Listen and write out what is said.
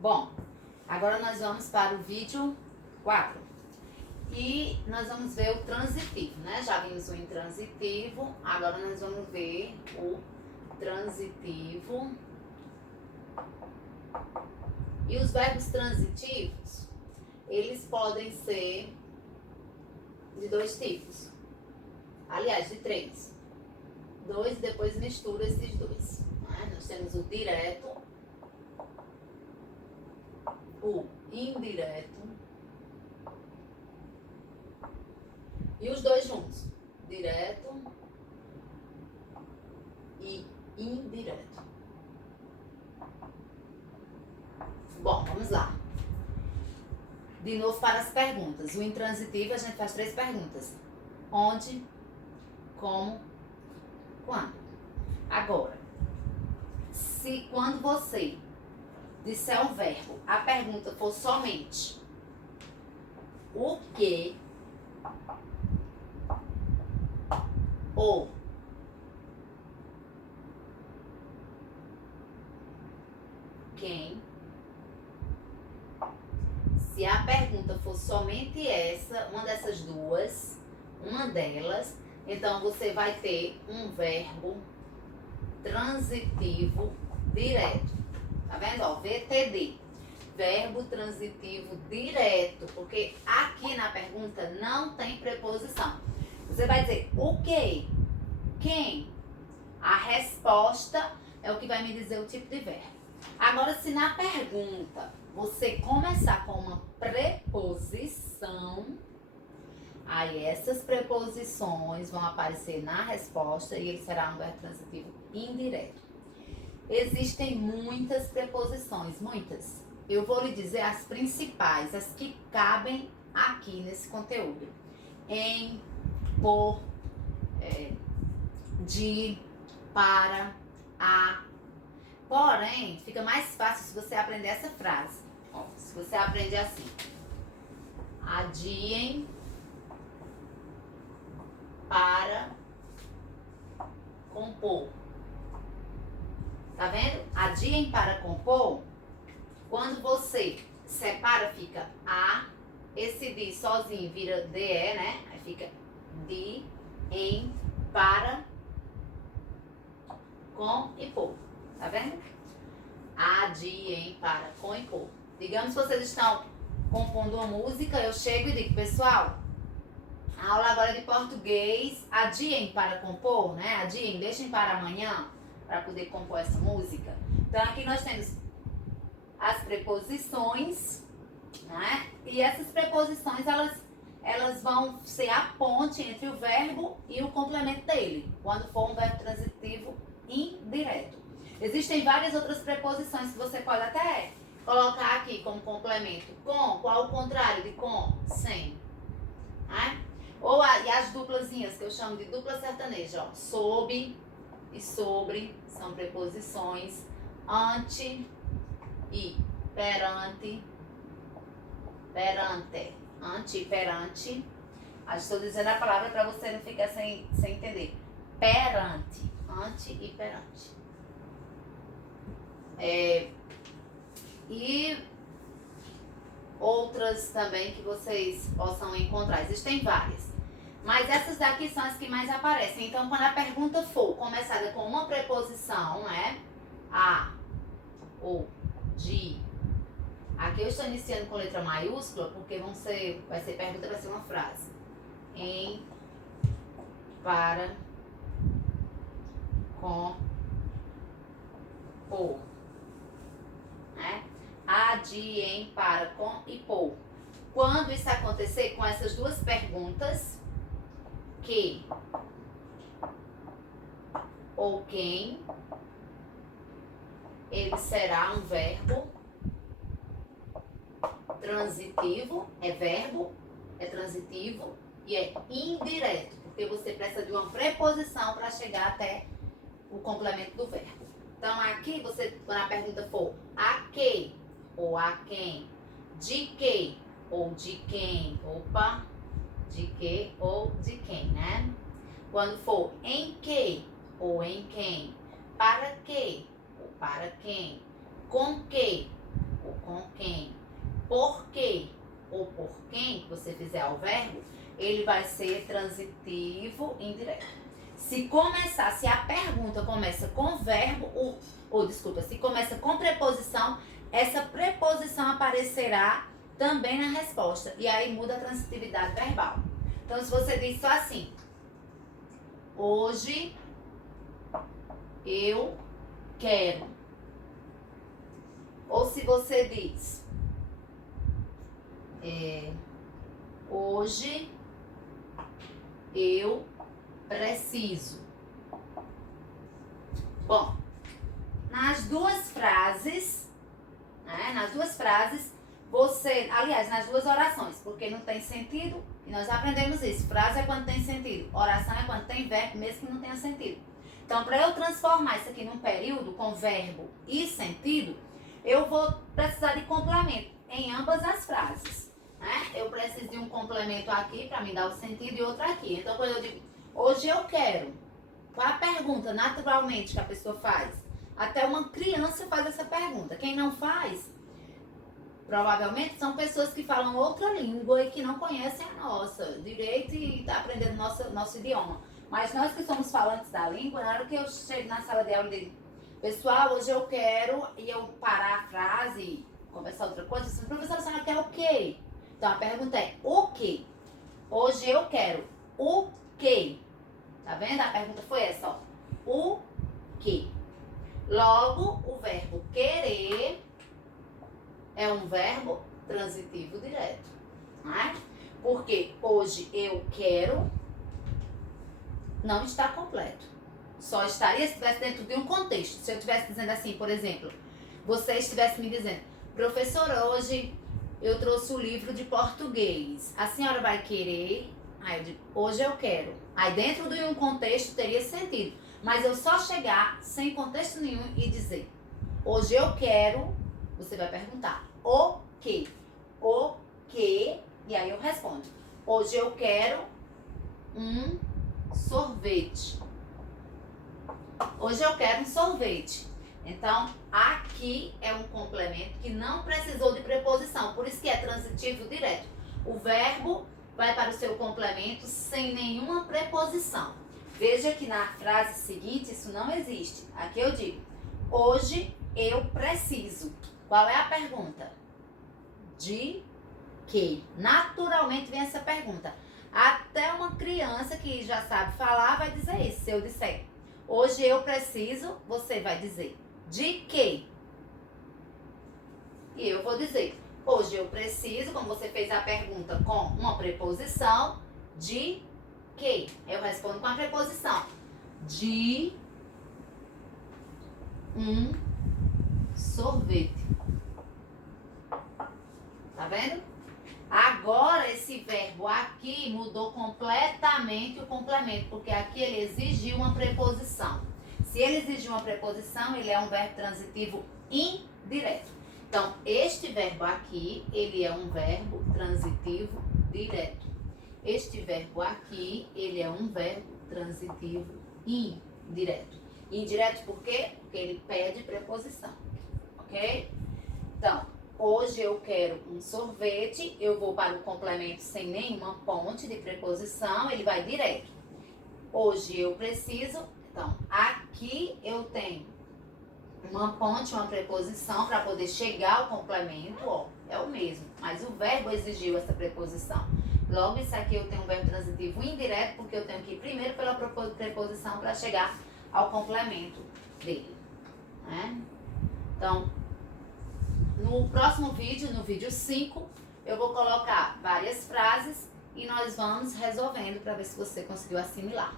Bom, agora nós vamos para o vídeo 4. E nós vamos ver o transitivo, né? Já vimos o intransitivo, agora nós vamos ver o transitivo. E os verbos transitivos, eles podem ser de dois tipos. Aliás, de três. Dois e depois mistura esses dois. Né? Nós temos o direto, o indireto e os dois juntos. Direto e indireto. Bom, vamos lá. De novo para as perguntas. O intransitivo a gente faz 3 perguntas. Onde, como, quando. Agora, se quando você disser um verbo, a pergunta for somente o que ou quem, se a pergunta for somente essa, uma dessas duas, uma delas, então você vai ter um verbo transitivo direto. Tá vendo? Ó, VTD. Verbo transitivo direto, porque aqui na pergunta não tem preposição. Você vai dizer o que, quem. A resposta é o que vai me dizer o tipo de verbo. Agora, se na pergunta você começar com uma preposição, aí essas preposições vão aparecer na resposta e ele será um verbo transitivo indireto. Existem muitas preposições, muitas. Eu vou lhe dizer as principais, as que cabem aqui nesse conteúdo. Em, por, de, para, a. Porém, fica mais fácil se você aprender essa frase. Ó, se você aprender assim. Adiem para compor. Tá vendo? Adiem para compor. Quando você separa, fica a. Esse de sozinho vira de, né? Aí fica de, em, para, com e por. Tá vendo? Adiem para, com e por. Digamos que vocês estão compondo uma música, eu chego e digo, pessoal, a aula agora é de português, adiem para compor, né? Adiem, deixem para amanhã, para poder compor essa música. Então aqui nós temos as preposições, né? E essas preposições, elas vão ser a ponte entre o verbo e o complemento dele, quando for um verbo transitivo indireto. Existem várias outras preposições que você pode até colocar aqui como complemento. Com, qual o contrário de com? Sem. Né? E as duplazinhas, que eu chamo de dupla sertaneja. Ó. Sob e sobre são preposições. Ante e perante. Perante. Ante e perante. Estou dizendo a palavra para você não ficar sem entender. Perante. Ante e perante. E outras também que vocês possam encontrar. Existem várias. Mas essas daqui são as que mais aparecem. Então, quando a pergunta for começada com uma preposição, né? A, ou, de. Aqui eu estou iniciando com letra maiúscula, porque vai ser pergunta, vai ser uma frase. Em, para, com, por. Né? A, de, em, para, com e por. Quando isso acontecer com essas duas perguntas, que ou quem, ele será um verbo transitivo, é verbo, é transitivo e é indireto, porque você precisa de uma preposição para chegar até o complemento do verbo. Então aqui, quando a pergunta for a que ou a quem, de que ou de quem, opa, de que ou de quem, né? Quando for em que ou em quem, para que ou para quem, com que ou com quem. Por quê ou por quem você fizer o verbo, ele vai ser transitivo indireto. Se a pergunta começa com verbo, se começa com preposição, essa preposição aparecerá também na resposta. E aí muda a transitividade verbal. Então, se você diz só assim, hoje eu quero. Ou se você diz, hoje eu preciso. Bom, nas duas frases, nas duas orações, porque não tem sentido, e nós aprendemos isso. Frase é quando tem sentido, oração é quando tem verbo, mesmo que não tenha sentido. Então, para eu transformar isso aqui num período com verbo e sentido, eu vou precisar de complemento em ambas as frases. Eu preciso de um complemento aqui para me dar o sentido e outro aqui. Então, quando eu digo, hoje eu quero, qual a pergunta naturalmente que a pessoa faz? Até uma criança faz essa pergunta. Quem não faz, provavelmente são pessoas que falam outra língua e que não conhecem a nossa direito e está aprendendo nosso idioma. Mas nós que somos falantes da língua, na hora que eu chego na sala de aula e digo, pessoal, hoje eu quero, e eu parar a frase e conversar outra coisa, assim, professora, a senhora quer o quê? Então a pergunta é, o quê? Hoje eu quero o quê? Tá vendo? A pergunta foi essa, ó. O quê? Logo, o verbo querer é um verbo transitivo direto. Porque hoje eu quero não está completo. Só estaria se estivesse dentro de um contexto. Se eu estivesse dizendo assim, por exemplo, você estivesse me dizendo, professora, hoje eu trouxe o livro de português. A senhora vai querer? Aí eu digo, hoje eu quero. Aí dentro de um contexto teria sentido. Mas eu só chegar sem contexto nenhum e dizer, hoje eu quero, você vai perguntar, o quê? O quê? E aí eu respondo, hoje eu quero um sorvete. Hoje eu quero um sorvete. Então, aqui é um complemento que não precisou de preposição, por isso que é transitivo direto. O verbo vai para o seu complemento sem nenhuma preposição. Veja que na frase seguinte isso não existe. Aqui eu digo, hoje eu preciso. Qual é a pergunta? De quê? Naturalmente vem essa pergunta. Até uma criança que já sabe falar vai dizer isso. Se eu disser, hoje eu preciso, você vai dizer, de quê? E eu vou dizer, hoje eu preciso, como você fez a pergunta com uma preposição, de quê? Eu respondo com a preposição, de um sorvete. Tá vendo? Agora esse verbo aqui mudou completamente o complemento, porque aqui ele exigiu uma preposição. Se ele exigir uma preposição, ele é um verbo transitivo indireto. Então, este verbo aqui, ele é um verbo transitivo direto. Este verbo aqui, ele é um verbo transitivo indireto. Indireto por quê? Porque ele pede preposição, ok? Então, hoje eu quero um sorvete, eu vou para o complemento sem nenhuma ponte de preposição, ele vai direto. Hoje eu preciso, então, aqui eu tenho uma ponte, uma preposição para poder chegar ao complemento, ó, é o mesmo, mas o verbo exigiu essa preposição. Logo, isso aqui eu tenho um verbo transitivo indireto, porque eu tenho que ir primeiro pela preposição para chegar ao complemento dele, né? Então, no próximo vídeo, no vídeo 5, eu vou colocar várias frases e nós vamos resolvendo para ver se você conseguiu assimilar.